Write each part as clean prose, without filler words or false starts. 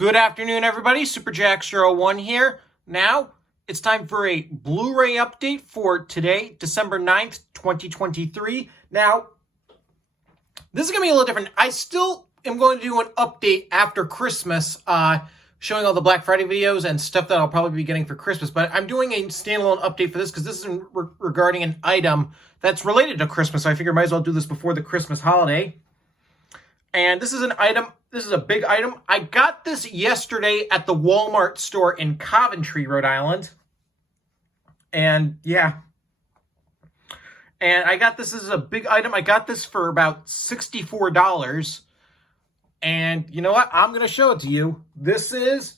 Good afternoon, everybody. SuperJack01 here. Now, it's time for a Blu-ray update for today, December 9th, 2023. Now, this is going to be a little different. I still am going to do an update after Christmas, showing all the Black Friday videos and stuff that I'll probably be getting for Christmas. But I'm doing a standalone update for this because this is regarding an item that's related to Christmas. So I figure I might as well do this before the Christmas holiday. And this is an item, this is a big item. I got this yesterday at the Walmart store in Coventry, Rhode Island. And yeah. And I got this as a big item. I got this for about $64. And you know what? I'm going to show it to you. This is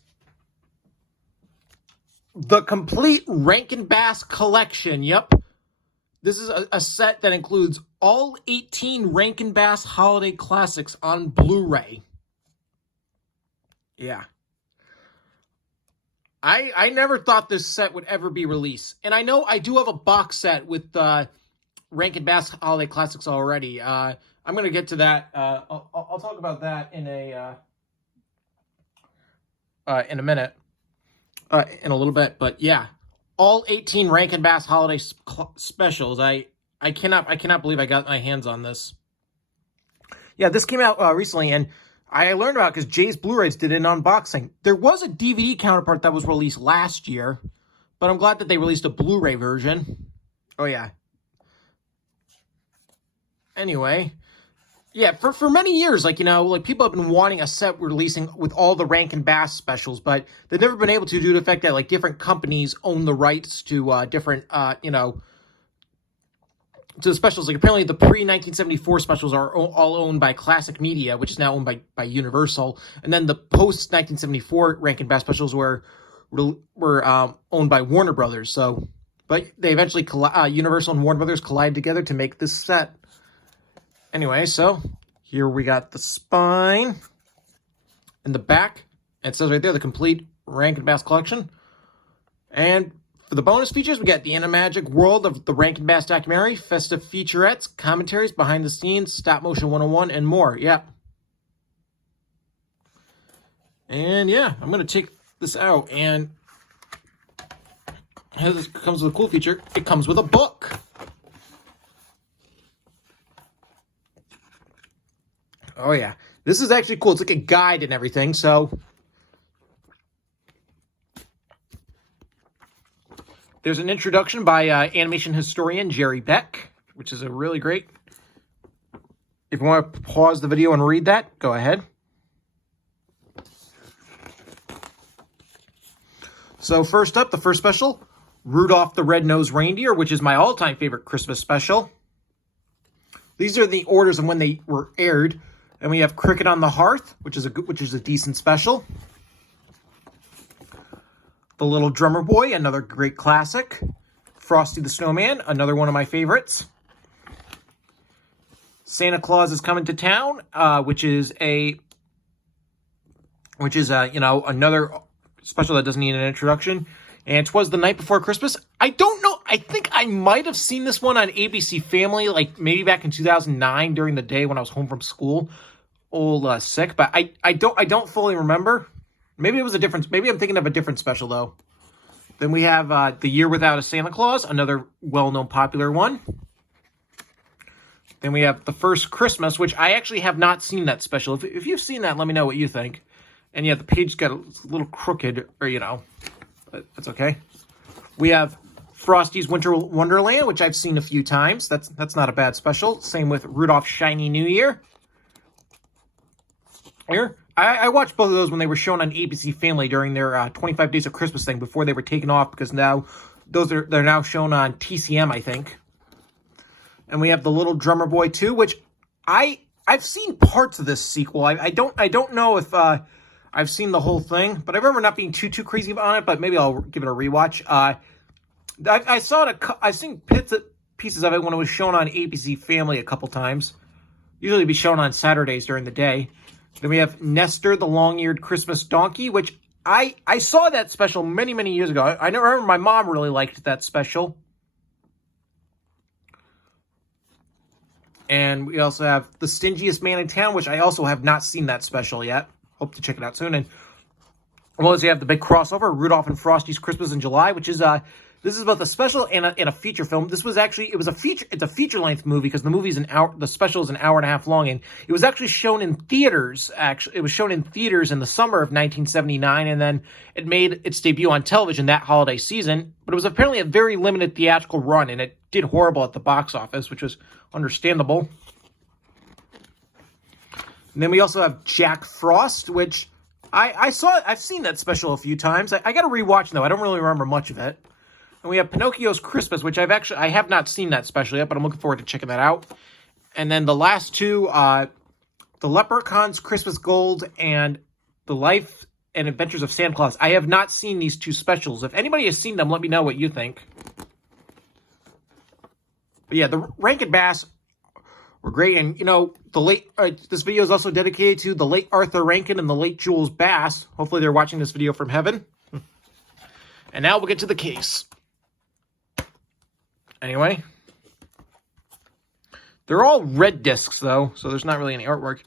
the complete Rankin Bass collection. Yep. This is a set that includes all 18 Rankin Bass holiday classics on Blu-ray. Yeah. I never thought this set would ever be released. And I know I do have a box set with Rankin Bass holiday classics already. I'm going to get to that. I'll talk about that in a minute. In a little bit. But yeah. All 18 Rankin Bass holiday specials. I cannot believe I got my hands on this. Yeah, this came out recently, and I learned about it because Jay's Blu-rays did an unboxing. There was a DVD counterpart that was released last year, but I'm glad that they released a Blu-ray version. Oh, yeah. Anyway, yeah, for many years, people have been wanting a set releasing with all the Rankin Bass specials, but they've never been able to due to the fact that, different companies own the rights to different, to the specials. Apparently the pre-1974 specials are all owned by Classic Media, which is now owned by Universal, and then the post-1974 Rankin Bass specials were owned by Warner Brothers, so, but they eventually, Universal and Warner Brothers collided together to make this set. Anyway, so here we got the spine and the back. It says right there, the complete Rankin Bass collection. And for the bonus features, we got the Animagic World of the Rankin Bass documentary, festive featurettes, commentaries, behind the scenes, stop motion 101, and more. Yeah. And yeah, I'm going to take this out. And this comes with a cool feature. It comes with a book. Oh, yeah. This is actually cool. It's like a guide and everything, so there's an introduction by animation historian Jerry Beck, which is a really great. If you want to pause the video and read that, go ahead. So first up, the first special, Rudolph the Red-Nosed Reindeer, which is my all-time favorite Christmas special. These are the orders of when they were aired. And we have Cricket on the Hearth, which is a decent special. The Little Drummer Boy, another great classic. Frosty the Snowman, another one of my favorites. Santa Claus is Coming to Town, which is another special that doesn't need an introduction. And 'Twas the Night Before Christmas. I don't know. I think I might have seen this one on ABC Family, maybe back in 2009 during the day when I was home from school. Sick, but I don't fully remember. Maybe it was a different. Maybe I'm thinking of a different special though. Then we have The Year Without a Santa Claus, another well-known popular one. Then we have The First Christmas, which I actually have not seen that special. If you've seen that, let me know what you think. And yeah, the page got a little crooked, but that's okay. We have Frosty's Winter Wonderland, which I've seen a few times. That's not a bad special. Same with Rudolph's Shiny New Year. Here, I watched both of those when they were shown on ABC Family during their 25 Days of Christmas thing before they were taken off, because now they're now shown on TCM, I think. And we have The Little Drummer Boy 2, which I've seen parts of this sequel. I don't know if I've seen the whole thing, but I remember not being too crazy on it. But maybe I'll give it a rewatch. I've seen pieces of it when it was shown on ABC Family a couple times. Usually it'd be shown on Saturdays during the day. Then we have Nestor, the Long-Eared Christmas Donkey, which I saw that special many years ago. I remember my mom really liked that special. And we also have The Stingiest Man in Town, which I also have not seen that special yet. Hope to check it out soon. And Well, as you have the big crossover, Rudolph and Frosty's Christmas in July, which is this is both a special and a feature film. This was actually it's a feature length movie because the special is an hour and a half long, and it was actually shown in theaters. Actually, it was shown in theaters in the summer of 1979, and then it made its debut on television that holiday season. But it was apparently a very limited theatrical run, and it did horrible at the box office, which was understandable. And then we also have Jack Frost, which I've seen that special a few times. I got to rewatch though. I don't really remember much of it. And we have Pinocchio's Christmas, which I have not seen that special yet, but I'm looking forward to checking that out. And then the last two, The Leprechaun's Christmas Gold and The Life and Adventures of Santa Claus. I have not seen these two specials. If anybody has seen them, let me know what you think. But yeah, the Rankin Bass were great, and you know, this video is also dedicated to the late Arthur Rankin and the late Jules Bass. Hopefully they're watching this video from heaven. And now we'll get to the case. Anyway, they're all red discs though, so there's not really any artwork.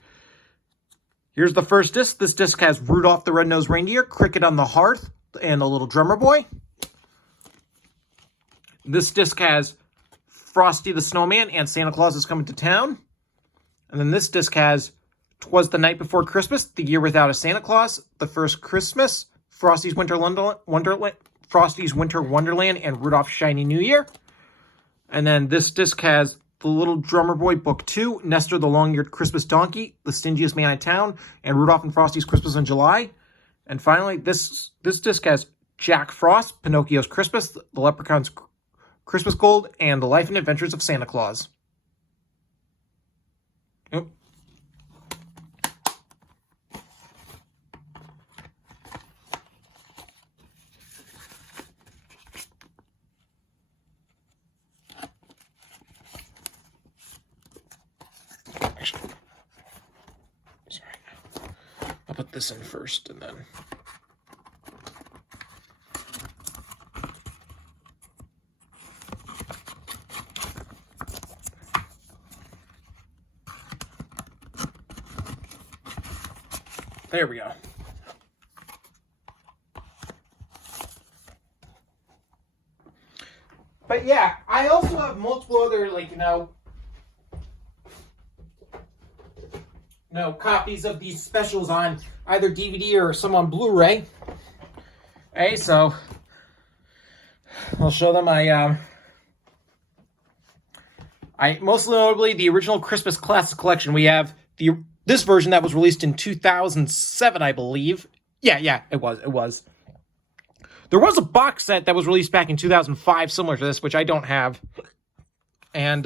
Here's the first disc. This disc has Rudolph the Red-Nosed Reindeer, Cricket on the Hearth, and a little drummer boy. This disc has Frosty the Snowman and Santa Claus is Coming to Town. And then this disc has 'Twas the Night Before Christmas, The Year Without a Santa Claus, The First Christmas, Frosty's Winter Wonderland, and Rudolph's Shiny New Year. And then this disc has The Little Drummer Boy, Book 2, Nestor the Long-Eared Christmas Donkey, The Stingiest Man in Town, and Rudolph and Frosty's Christmas in July. And finally, this disc has Jack Frost, Pinocchio's Christmas, The Leprechaun's Christmas Gold, and The Life and Adventures of Santa Claus. Yep. Actually, sorry. I'll put this in first and then... There we go. But yeah, I also have multiple other, copies of these specials on either DVD or some on Blu-ray. Hey, so I'll show them. I most notably the original Christmas Classic Collection. We have this version that was released in 2007, I believe. Yeah, it was. There was a box set that was released back in 2005, similar to this, which I don't have. And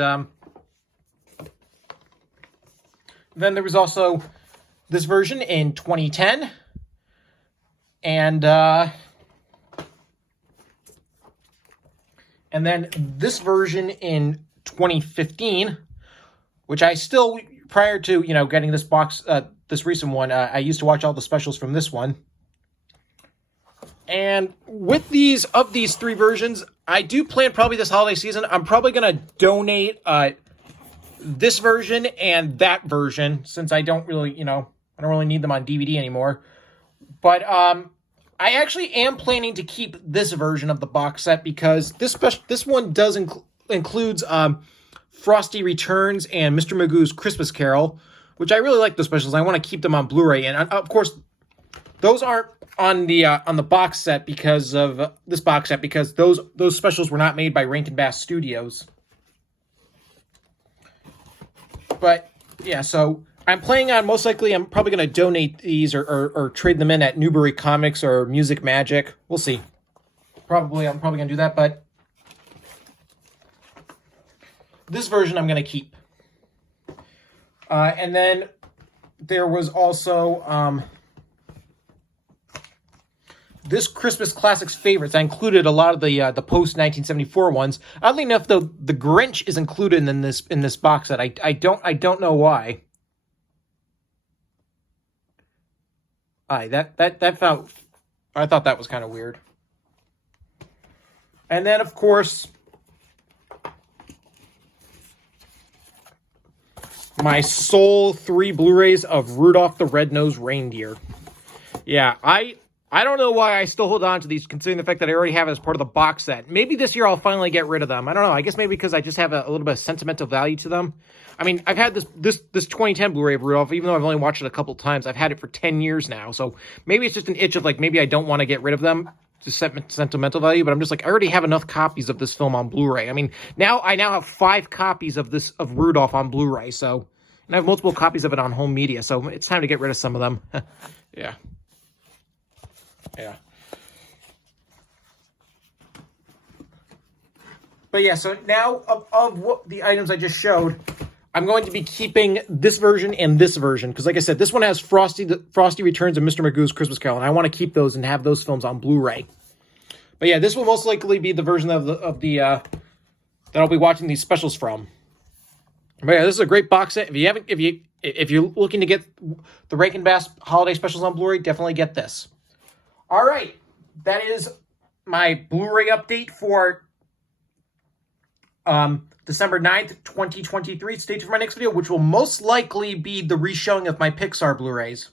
then there was also this version in 2010. And then this version in 2015, which I still... Prior to, getting this box, this recent one, I used to watch all the specials from this one. And with these three versions, I do plan probably this holiday season, I'm probably going to donate this version and that version, since I don't really, I don't really need them on DVD anymore. But I actually am planning to keep this version of the box set because this one does includes Frosty Returns and Mr. Magoo's Christmas Carol, which I really like those specials. I want to keep them on Blu-ray, and of course, those aren't on the box set because of this box set because those specials were not made by Rankin Bass Studios. But yeah, so I'm planning on most likely I'm probably going to donate these or trade them in at Newbury Comics or Music Magic. We'll see. I'm probably going to do that, but. This version I'm going to keep. And then there was also this Christmas Classics Favorites. I included a lot of the post-1974 ones. Oddly enough, though, the Grinch is included in this box set. I don't know why. I thought that was kind of weird. And then, of course, my sole 3 Blu-rays of Rudolph the Red-Nosed Reindeer. Yeah, I I don't know why I still hold on to these, considering the fact that I already have it as part of the box set. Maybe this year I'll finally get rid of them. I don't know. I guess maybe because I just have a little bit of sentimental value to them. I mean, I've had this 2010 Blu-ray of Rudolph, even though I've only watched it a couple times. I've had it for 10 years now, so maybe it's just an itch of, like, maybe I don't want to get rid of them, just sentimental value, but I'm just like, I already have enough copies of this film on Blu-ray. I mean, I now have 5 copies of Rudolph on Blu-ray, so, and I have multiple copies of it on home media, so it's time to get rid of some of them. Yeah. Yeah. But yeah, so now of what the items I just showed, I'm going to be keeping this version and this version. Because like I said, this one has Frosty Returns and Mr. Magoo's Christmas Carol. And I want to keep those and have those films on Blu-ray. But yeah, this will most likely be the version of the that I'll be watching these specials from. But yeah, this is a great box set. If you're looking to get the Rankin Bass holiday specials on Blu-ray, definitely get this. All right, that is my Blu-ray update for December 9th, 2023. Stay tuned for my next video, which will most likely be the reshowing of my Pixar Blu-rays.